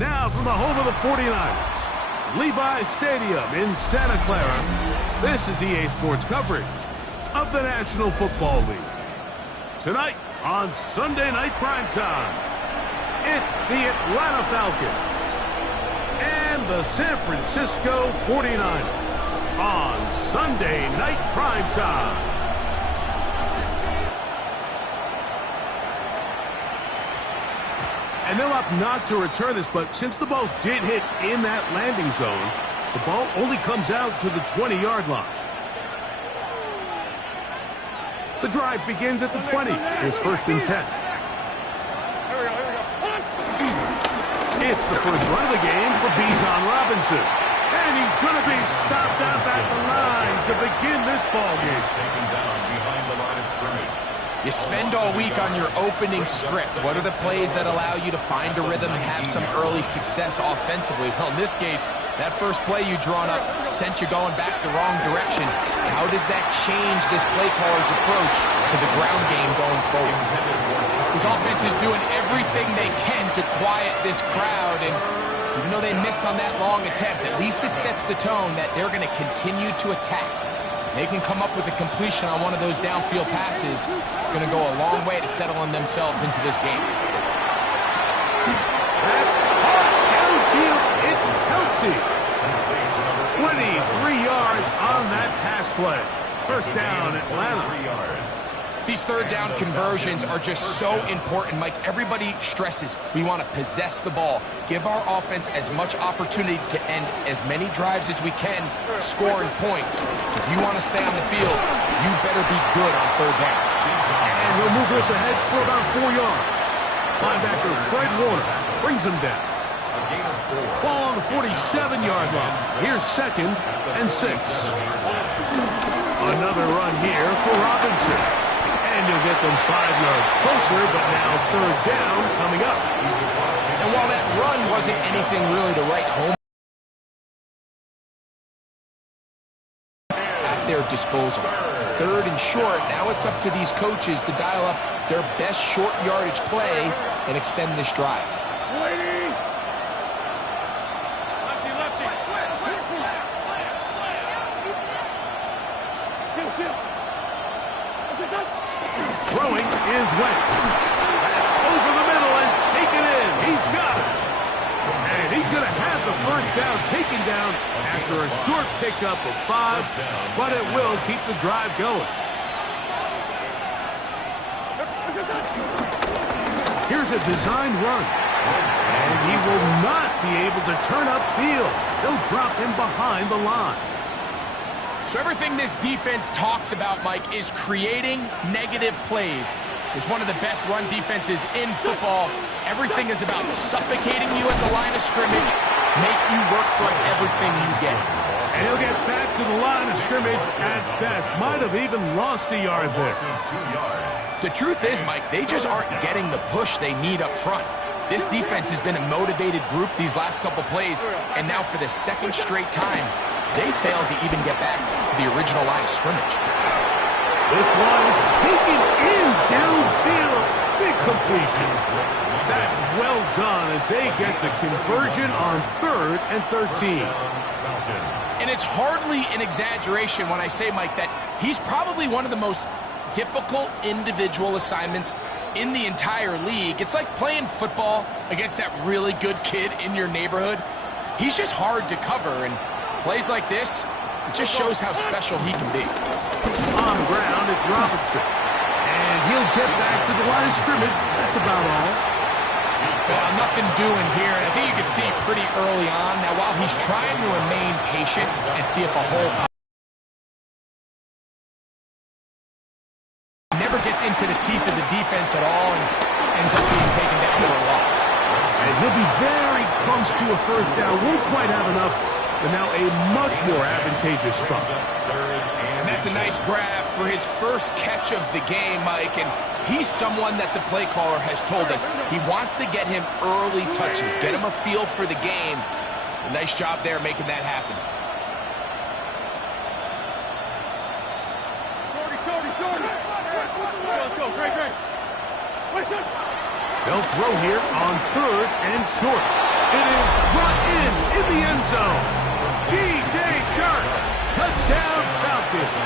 Now from the home of the 49ers, Levi's Stadium in Santa Clara, this is EA Sports coverage of the National Football League. Tonight on Sunday Night Primetime, it's the Atlanta Falcons and the San Francisco 49ers on Sunday Night Primetime. And they'll opt not to return this, but since the ball did hit in that landing zone, the ball only comes out to the 20-yard line. The drive begins at the 20. Here's 1st and 10. It's the first run of the game for Bijan Robinson. And he's going to be stopped up at the line to begin this ball game. He's taken down behind the line of scrimmage. You spend all week on your opening script. What are the plays that allow you to find a rhythm and have some early success offensively? Well, in this case, that first play you drawn up sent you going back the wrong direction. How does that change this play caller's approach to the ground game going forward? This offense is doing everything they can to quiet this crowd, and even though they missed on that long attempt, at least it sets the tone that they're going to continue to attack. They can come up with a completion on one of those downfield passes. It's going to go a long way to settling themselves into this game. That's hard downfield. It's Kelsey. 23 yards on that pass play. First down, Atlanta. 3 yards. These third down conversions are just so important, Mike. Everybody stresses we want to possess the ball, give our offense as much opportunity to end as many drives as we can, scoring points. If you want to stay on the field, you better be good on third down. And he'll move this ahead for about 4 yards. Linebacker Fred Warner brings him down. Ball on the 47-yard line. Here's 2nd and 6. Another run here for Robinson. And you'll get them 5 yards closer, but now third down coming up. And while that run wasn't anything really to write home at their disposal, 3rd and short, now it's up to these coaches to dial up their best short yardage play and extend this drive. Throwing is Wentz. That's over the middle and taken in. He's got it. And he's going to have the first down taken down after a short pickup of 5, but it will keep the drive going. Here's a designed run. And he will not be able to turn upfield. They'll drop him behind the line. So everything this defense talks about, Mike, is creating negative plays. It's one of the best run defenses in football. Everything is about suffocating you at the line of scrimmage, make you work for everything you get. And he'll get back to the line of scrimmage at best. Might have even lost a yard there. 2 yards. The truth is, Mike, they just aren't getting the push they need up front. This defense has been a motivated group these last couple plays, and now for the 2nd straight time, they failed to even get back to the original line of scrimmage. This one is taken in downfield. Big completion. That's well done as they get the conversion on 3rd and 13. And it's hardly an exaggeration when I say, Mike, that he's probably one of the most difficult individual assignments in the entire league. It's like playing football against that really good kid in your neighborhood. He's just hard to cover, and plays like this, it just shows how special he can be. On the ground, it's Robinson. And he'll get back to the line of scrimmage. That's about all. Well, nothing doing here. I think you can see pretty early on. Now, while he's trying to remain patient and see if a hole never gets into the teeth of the defense at all and ends up being taken down for a loss. And he'll be very close to a first down. Won't quite have enough, but now a much more advantageous spot. And that's a nice grab for his first catch of the game, Mike. And he's someone that the play caller has told us he wants to get him early touches, get him a feel for the game. A nice job there making that happen. They'll throw here on 3rd and short. It is brought in the end zone. DJ Chark, touchdown Falcons.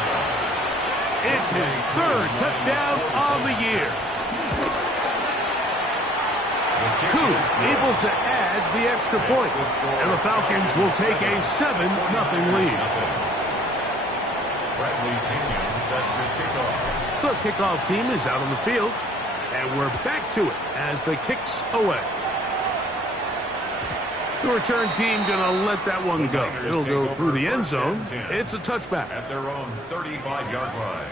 It's his 3rd touchdown on the year. Coos able to add the extra point, and the Falcons will take a 7-0 lead. The kickoff team is out on the field, and we're back to it as the kick's away. The return team gonna let that one go. It'll go through the end zone. It's a touchback. At their own 35-yard line.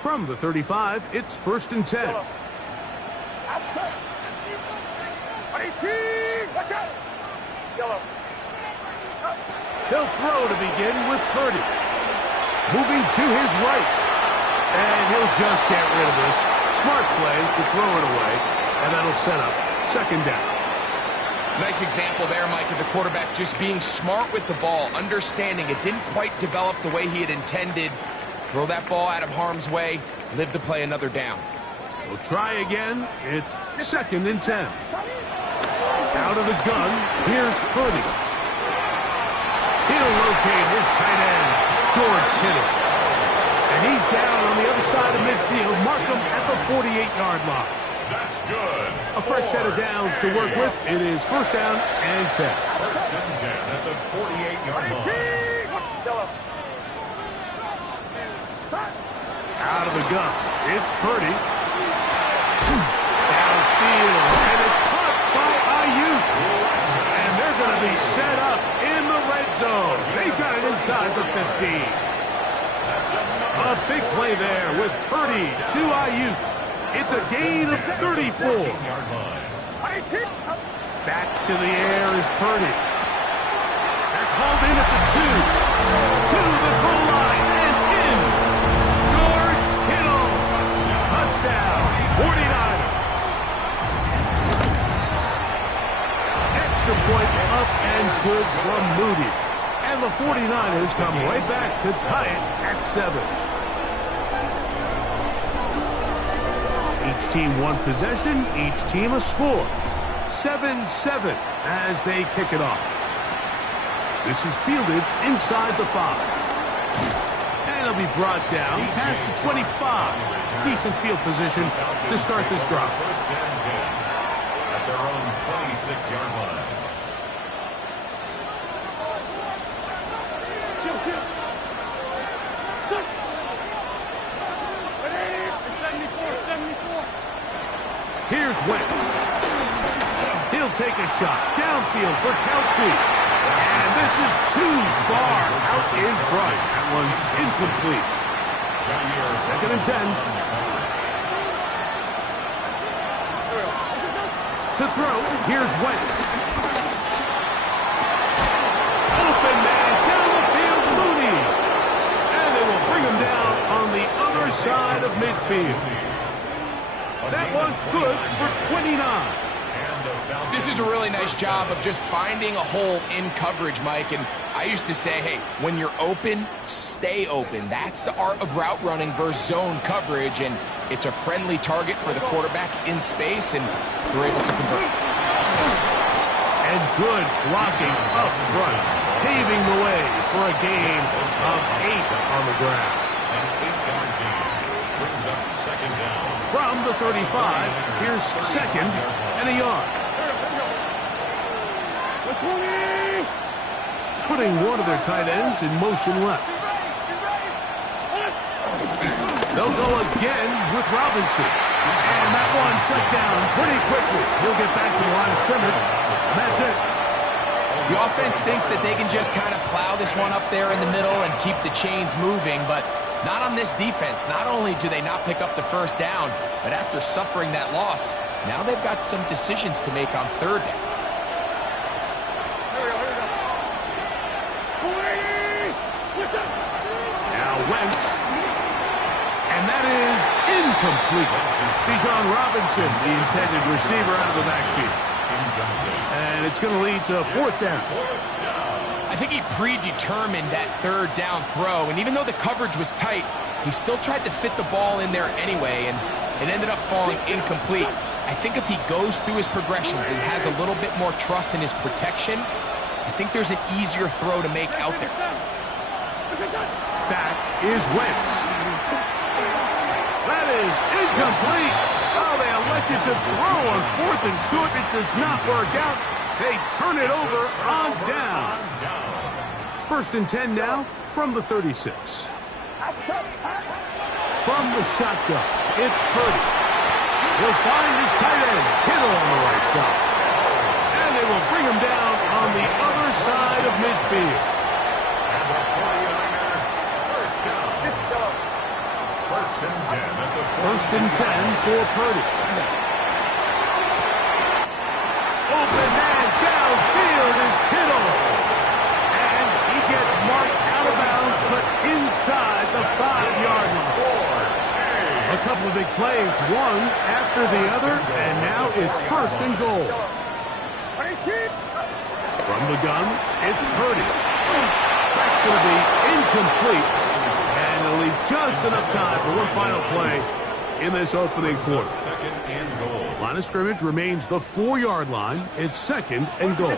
From the 35, it's 1st and 10. He'll throw to begin with Purdy. Moving to his right. And he'll just get rid of this. Smart play to throw it away. And that'll set up 2nd down. Nice example there, Mike, of the quarterback just being smart with the ball, understanding it didn't quite develop the way he had intended. Throw that ball out of harm's way, live to play another down. We'll try again. It's 2nd and 10. Out of the gun, here's Purdy. He'll locate his tight end, George Kittle. And he's down on the other side of midfield. Mark him at the 48-yard line. That's good. A fresh set of downs to work with. It is 1st down and 10. 1st and 10 at the 48-yard line. Out of the gun, it's Purdy. Downfield, and it's caught by Ayuk. And they're going to be set up in the red zone. They've got it inside the 50. A big play there with Purdy to Ayuk. It's a gain of 34. Back to the air is Purdy. That's hauled in at the 2. To the goal line and in. George Kittle. Touchdown. 49ers. Extra point up and good from Moody. And the 49ers come right back to tie it at 7. Each team one possession, each team a score. 7-7 as they kick it off. This is fielded inside the 5. And it'll be brought down past the 25. Decent field position to start this drive. 1st and 10 at their own 26-yard line. Here's Wentz. He'll take a shot downfield for Kelsey. And this is too far out in front. That one's incomplete. 2nd and 10. To throw, here's Wentz. Open man down the field, Mooney. And they will bring him down on the other side of midfield. That one's good for 29. This is a really nice job of just finding a hole in coverage, Mike. And I used to say, hey, when you're open, stay open. That's the art of route running versus zone coverage. And it's a friendly target for the quarterback in space, and they're able to convert. And good blocking up front, paving the way for a gain of 8 on the ground. An 8-yard gain brings up 2nd down. From From the 35, here's second and a yard. Putting one of their tight ends in motion left. They'll go again with Robinson. And that one shut down pretty quickly. He'll get back to the line of scrimmage. And that's it. The offense thinks that they can just kind of plow this one up there in the middle and keep the chains moving, but not on this defense. Not only do they not pick up the first down, but after suffering that loss, now they've got some decisions to make on third down. Now Wentz. And that is incomplete. Bijan Robinson, the intended receiver, out of the backfield. And it's going to lead to fourth down. I think he predetermined that third down throw, and even though the coverage was tight, he still tried to fit the ball in there anyway, and it ended up falling incomplete. I think if he goes through his progressions and has a little bit more trust in his protection, I think there's an easier throw to make out there. That is Wentz. That is incomplete. Oh, they elected to throw on fourth and short. It does not work out. They turn it over on down. First and 10 now from the 36. From the shotgun, it's Purdy. He'll find his tight end, Kittle, on the right side. And they will bring him down on the other side of midfield. First and 10 for Purdy. Open man downfield is Kittle. And he gets marked out of bounds, but inside the 5-yard line. A couple of big plays, one after the other, and now it's first and goal. From the gun, it's Purdy. That's going to be incomplete. And it'll leave just enough time for one final play in this opening quarter. Second and goal. Line of scrimmage remains the 4-yard line. It's second and goal.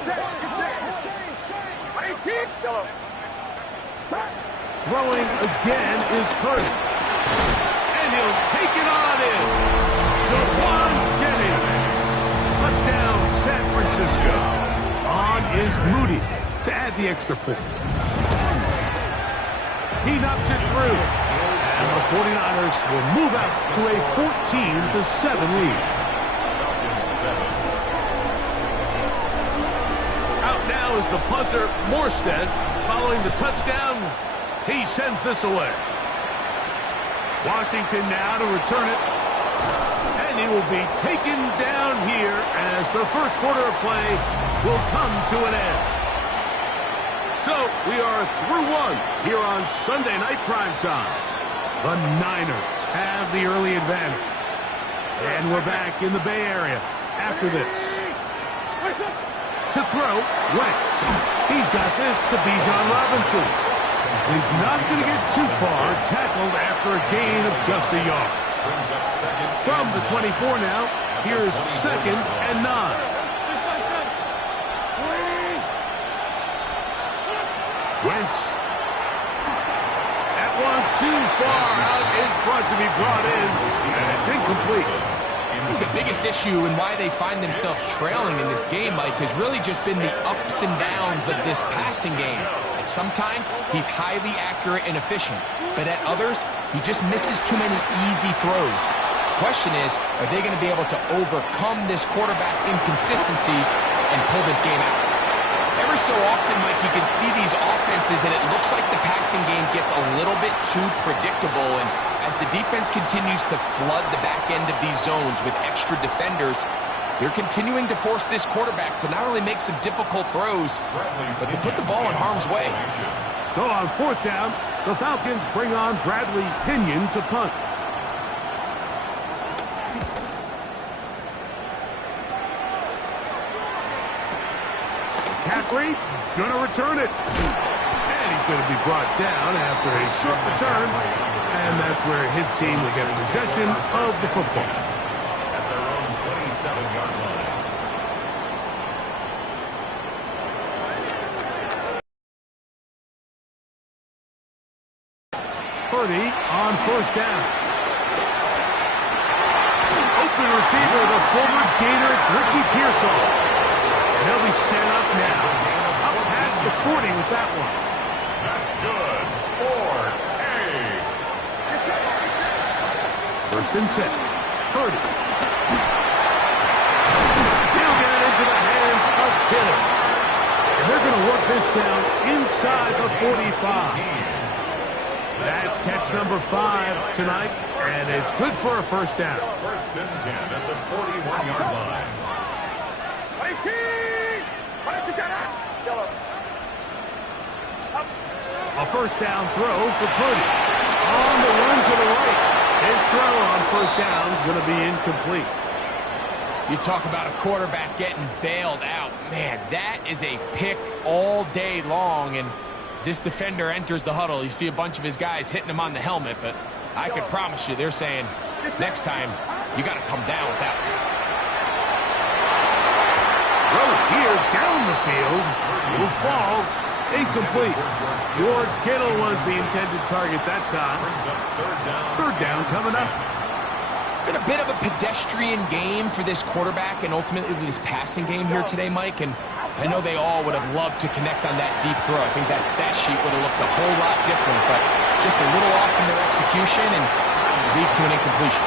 Throwing again is Purdy. And he'll take it on in. Jawan Jennings. Touchdown, San Francisco. On is Moody to add the extra point. He knocks it through. And the 49ers will move out to a 14-7 lead. Out now is the punter, Morstead. Following the touchdown, he sends this away. Washington now to return it. And he will be taken down here as the first quarter of play will come to an end. So, we are through one here on Sunday Night Primetime. The Niners have the early advantage. And we're back in the Bay Area after this. To throw, Wentz. He's got this to Bijan Robinson. He's not going to get too far, tackled after a gain of just a yard. From the 24 now, here's second and 9. Wentz. That one too far out in front to be brought in, and it's incomplete. I think the biggest issue and why they find themselves trailing in this game, Mike, has really just been the ups and downs of this passing game. And sometimes he's highly accurate and efficient, but at others, he just misses too many easy throws. The question is, are they going to be able to overcome this quarterback inconsistency and pull this game out? Every so often, Mike, you can see these offenses, and it looks like the passing game gets a little bit too predictable. And as the defense continues to flood the back end of these zones with extra defenders, they're continuing to force this quarterback to not only make some difficult throws, but to put the ball in harm's way. So on fourth down, the Falcons bring on Bradley Pinion to punt. McCaffrey gonna return it. And he's gonna be brought down after a short return. And that's where his team will get possession of the football. At their own 27-yard line. Purdy on first down. open receiver, the former Gator, it's Ricky Pearsall. And he'll be set up now. Up past the 40 with that one. That's good. 4A. First and 10. Purdy. He'll get it into the hands of Kittle. And they're going to work this down inside the 45. That's catch number 5 tonight, and it's good for a first down. First and 10 at the 41-yard line. A first down throw for Purdy. On the run to the right. His throw on first down is going to be incomplete. You talk about a quarterback getting bailed out. Man, that is a pick all day long, and as this defender enters the huddle, you see a bunch of his guys hitting him on the helmet, but I could promise you they're saying, next time, you got to come down with that one. Throw here down the field. Will fall. Incomplete. George Kittle was the intended target that time. Third down coming up. It's been a bit of a pedestrian game for this quarterback and ultimately this passing game here today, Mike, and I know they all would have loved to connect on that deep throw. I think that stat sheet would have looked a whole lot different, but just a little off in their execution and leads to an incompletion.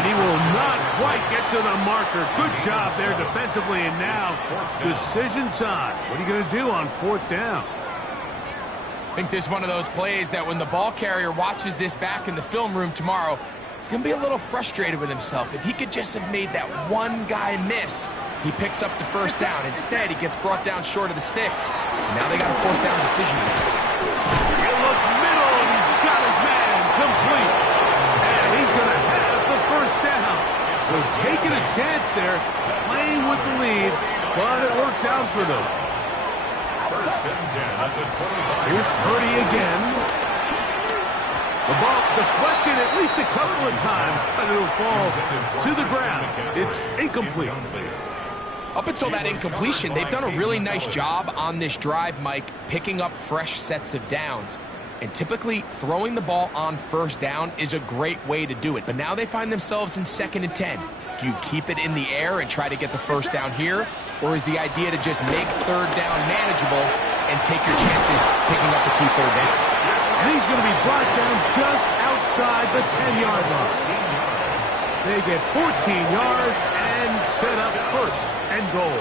And he will not quite get to the marker. Good job there defensively, and now decision time. What are you going to do on fourth down? I think this is one of those plays that when the ball carrier watches this back in the film room tomorrow, he's going to be a little frustrated with himself. If he could just have made that one guy miss, he picks up the first down. Instead, he gets brought down short of the sticks. And now they got a fourth down decision to make. He'll look middle, and he's got his man complete. And he's going to have the first down. So taking a chance there, playing with the lead, but it works out for them. First and 10 at the 25. Here's Purdy again. The ball deflected at least a couple of times, but it'll fall to the ground. It's incomplete. Up until that incompletion, they've done a really nice job on this drive, Mike, picking up fresh sets of downs. And typically, throwing the ball on first down is a great way to do it. But now they find themselves in 2nd and 10. Do you keep it in the air and try to get the first down here? Or is the idea to just make third down manageable and take your chances picking up the key third down? And he's going to be brought down just outside the 10-yard line. They get 14 yards and set up first and goal.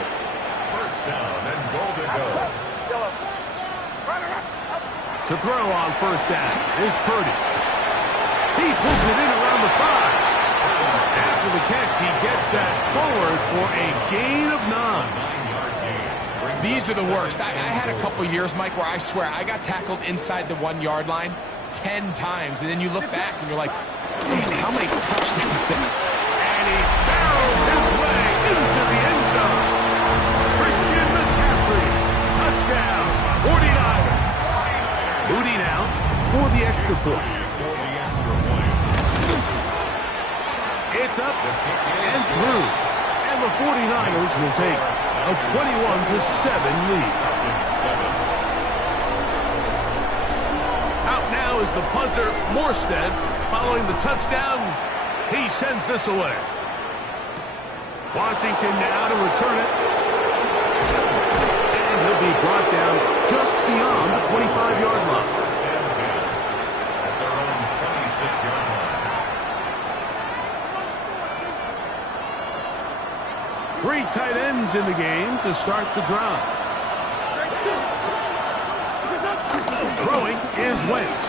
First down and goal to go. To throw on first down is Purdy. He pulls it in around the 5. After the catch, he gets that forward for a gain of 9. These are the worst. I had a couple years, Mike, where I swear I got tackled inside the 1-yard line 10 times, and then you look back and you're like, man, how many touchdowns did And he barrels his way into the end zone. Christian McCaffrey, touchdown, 49ers. Moody now for the extra point. It's up and through. And the 49ers will take a 21-7 lead. Out now is the punter, Morstead. Following the touchdown, he sends this away. Washington now to return it. And he'll be brought down just beyond the 25-yard line. First and 10 at their own 26-yard line. Three tight ends in the game to start the drive. Throwing is Wentz.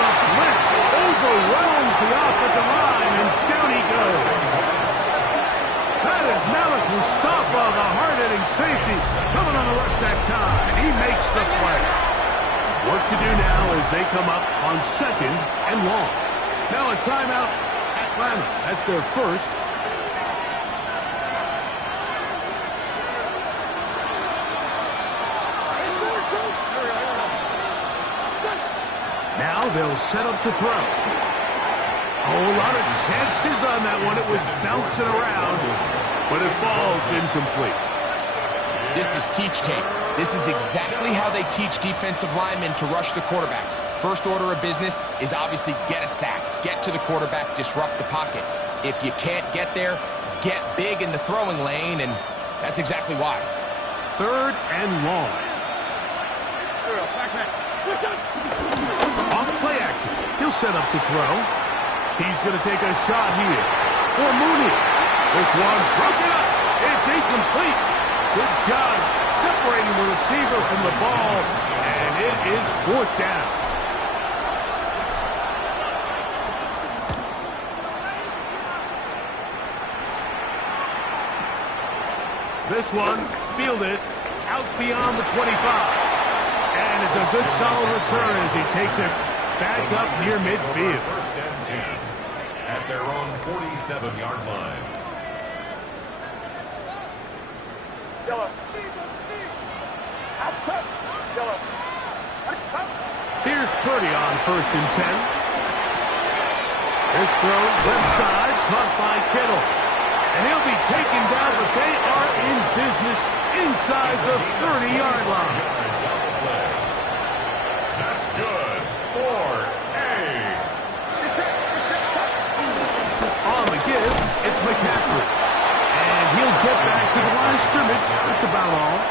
The blitz overwhelms the offensive line, and down he goes. That is Malik Mustafa, the hard-hitting safety, coming on the rush that time. He makes the play. Work to do now as they come up on 2nd and long. Now a timeout, Atlanta. That's their first. Now they'll set up to throw. A whole lot of chances on that one. It was bouncing around, but it falls incomplete. This is teach tape. This is exactly how they teach defensive linemen to rush the quarterback. First order of business is obviously get a sack, get to the quarterback, disrupt the pocket. If you can't get there, get big in the throwing lane, and that's exactly why. 3rd and long. Off play action. He'll set up to throw. He's going to take a shot here for Mooney. This one broken up. It's incomplete. Good job separating the receiver from the ball, and it is 4th down. This one fielded out beyond the 25. And it's a good solid return as he takes it back up near midfield. 1st and 10 at their own 47-yard line. Here's Purdy on 1st and 10. This throw left side, caught by Kittle. And he'll be taken down, but they are in business inside the 30-yard line. That's good for A. On the give, it's McCaffrey. And he'll get back to the line of scrimmage. That's about all.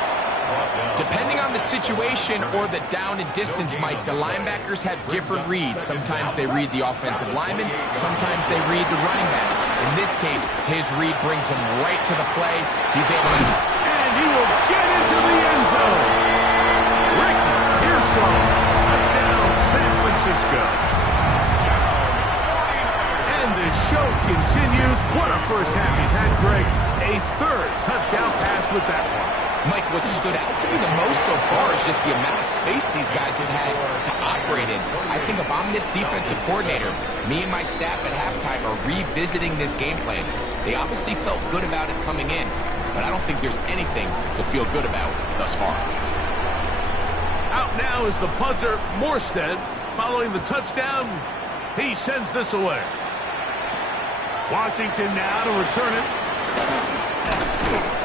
Depending on the situation or the down and distance, Mike, the linebackers have different reads. Sometimes they read the offensive lineman, sometimes they read the running back. In this case, his read brings him right to the play. He's able to... And he will get into the end zone. Ricky Pearsall, touchdown San Francisco. And the show continues. What a first half he's had, Greg. A 3rd touchdown pass with that one. Mike, what stood out to me the most so far is just the amount of space these guys have had to operate in. I think if I'm this defensive coordinator, me and my staff at halftime are revisiting this game plan. They obviously felt good about it coming in, but I don't think there's anything to feel good about thus far. Out now is the punter, Morstead. Following the touchdown, he sends this away. Washington now to return it.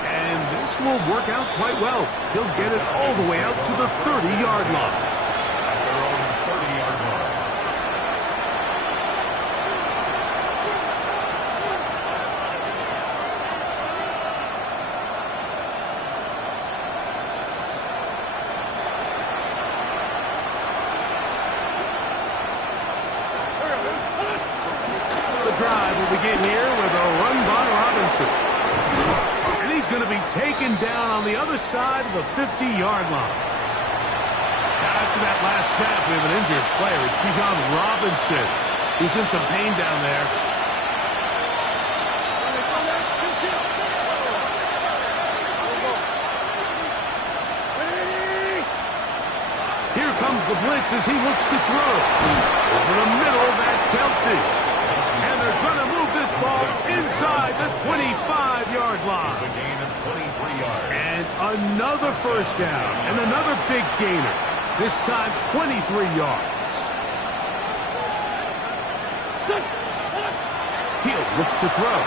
And this will work out quite well. He'll get it all the way out to the 30-yard line. At their own 30-yard line. The drive will begin here with a run by Robinson. And he's going to be taken down on the other side of the 50-yard line. Now after that last snap, we have an injured player. It's Bijan Robinson, who's in some pain down there. Here comes the blitz as he looks to throw. Over the middle, that's Kelsey. And they're going to move this ball inside the 25-yard line. It's a gain of 23 yards. And another first down and another big gainer. This time 23 yards. He'll look to throw.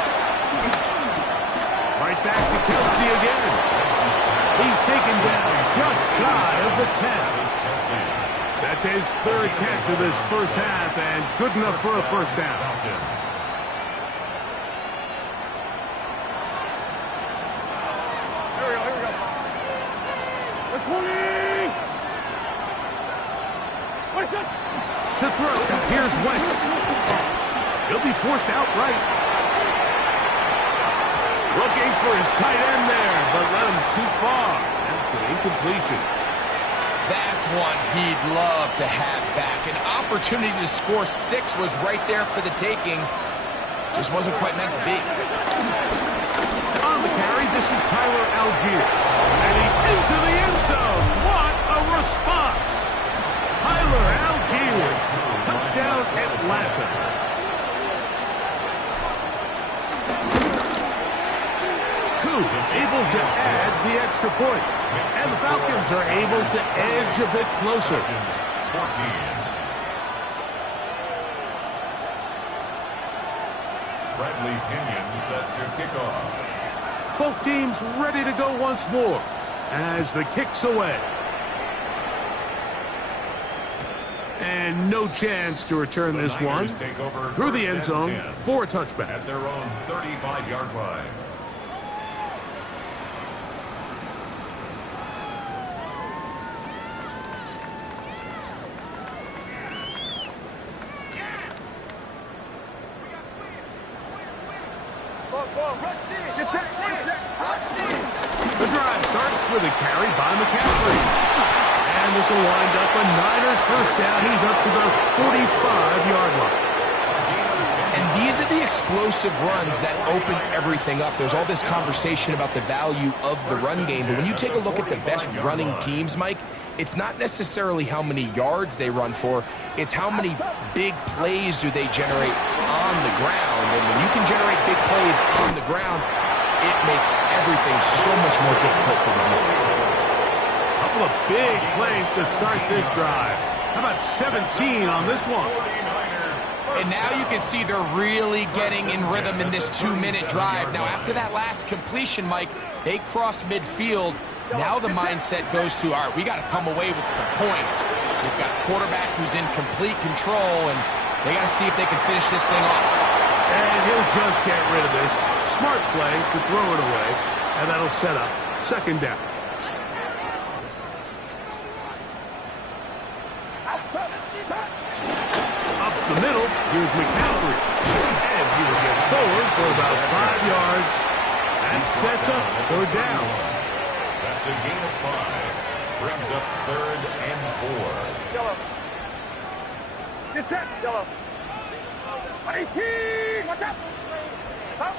Right back to Kelsey again. He's taken down just shy of the 10. That's his 3rd catch of this first half, and good enough for a first down. Here we go. To throw, here's Wentz. He'll be forced outright. Looking for his tight end there, but led him too far. That's an incompletion. That's one he'd love to have back. An opportunity to score 6 was right there for the taking. Just wasn't quite meant to be. On the carry, this is Tyler Algier. And he's into the end zone. What a response. Tyler Algier. Touchdown, Atlanta. Able to add the extra point. And the Falcons are able to edge a bit closer. 14. Bradley Pinion set to kick off. Both teams ready to go once more as the kick's away. And no chance to return this one through the end zone for a touchback. At their own 35-yard line. The drive starts with a carry by McCaffrey. And this will wind up a Niners first down. He's up to the 45-yard line. And these are the explosive runs that open everything up. There's all this conversation about the value of the run game, but when you take a look at the best running teams, Mike, it's not necessarily how many yards they run for, it's how many big plays do they generate on the ground. And when you can generate big plays on the ground, it makes everything so much more difficult for the defense. Couple of big plays to start this drive. How about 17 on this one? And now you can see they're really getting in rhythm in this 2-minute drive. Now, after that last completion, Mike, they cross midfield. Now the mindset goes to, all right, we got to come away with some points. We've got a quarterback who's in complete control, and they got to see if they can finish this thing off. And he'll just get rid of this. Smart play to throw it away, and that'll set up second down. Up the middle, here's McCaffrey. And he will get forward for about 5 yards. That sets up third down. That's a gain of 5. Brings up 3rd and 4. Yellow. Get set, Yellow. 18, watch out. Up.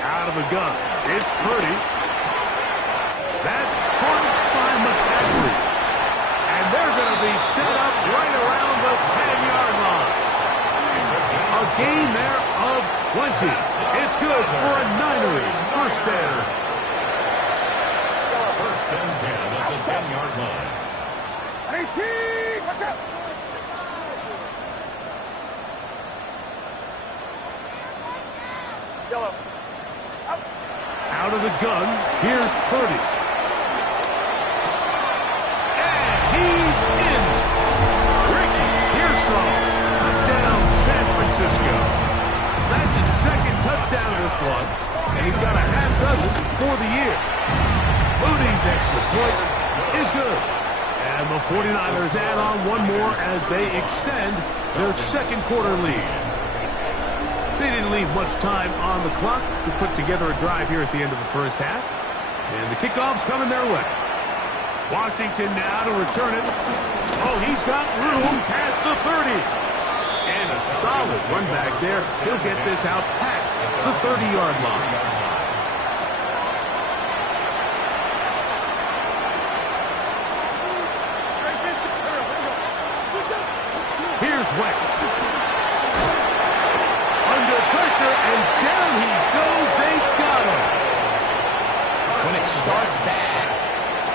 Out of the gun, it's Purdy. That's caught by McCaffrey. And they're going to be set up right around the 10-yard line. A gain there of 20. It's good for a Niners first down. First and 10 at the 10-yard line. 18, watch out. Yellow. Out of the gun, here's Purdy. And he's in. Ricky Pearsall. Touchdown, San Francisco. That's his second touchdown this one, and he's got a half dozen for the year. Moody's extra point is good. And the 49ers add on one more as they extend their second quarter lead. They didn't leave much time on the clock to put together a drive here at the end of the first half. And the kickoff's coming their way. Washington now to return it. Oh, he's got room past the 30. And a solid run back there. He'll get this out past the 30-yard line. Here's Wentz. Under pressure, and down he goes. They got him. When it starts bad,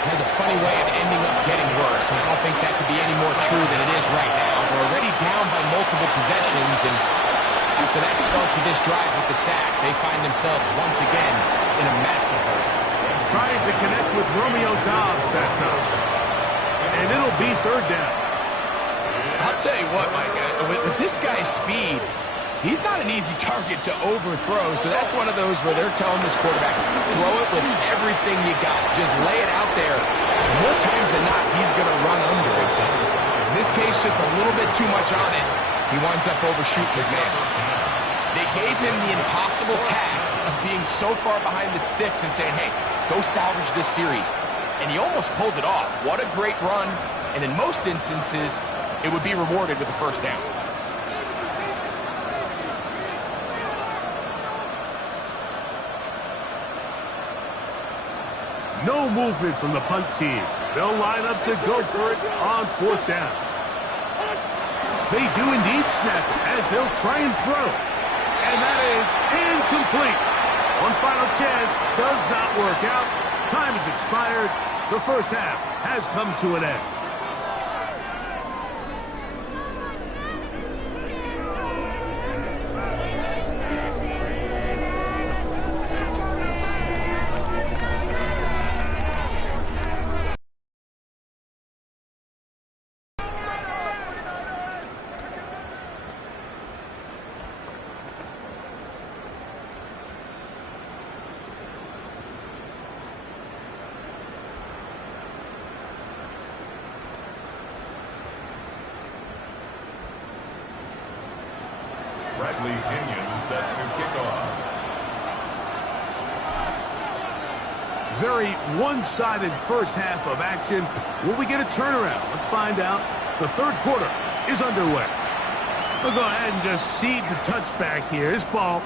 it has a funny way of ending up getting worse, and I don't think that could be any more true than it is right now. They're already down by multiple possessions, and after that start to this drive with the sack, they find themselves once again in a massive hole. Trying to connect with Romeo Doubs that time. And it'll be third down. I'll tell you what, Mike, with this guy's speed, he's not an easy target to overthrow, so that's one of those where they're telling this quarterback, throw it with everything you got. Just lay it out there. More times than not, he's going to run under it. In this case, just a little bit too much on it. He winds up overshooting his man. They gave him the impossible task of being so far behind the sticks and saying, hey, go salvage this series. And he almost pulled it off. What a great run. And in most instances, it would be rewarded with a first down. No movement from the punt team. They'll line up to go for it on fourth down. They do indeed snap it as they'll try and throw. And that is incomplete. One final chance does not work out. Time has expired. The first half has come to an end. Bradley Pinion set to kick off. Very one-sided first half of action. Will we get a turnaround? Let's find out. The third quarter is underway. We'll go ahead and just cede the touchback here. This ball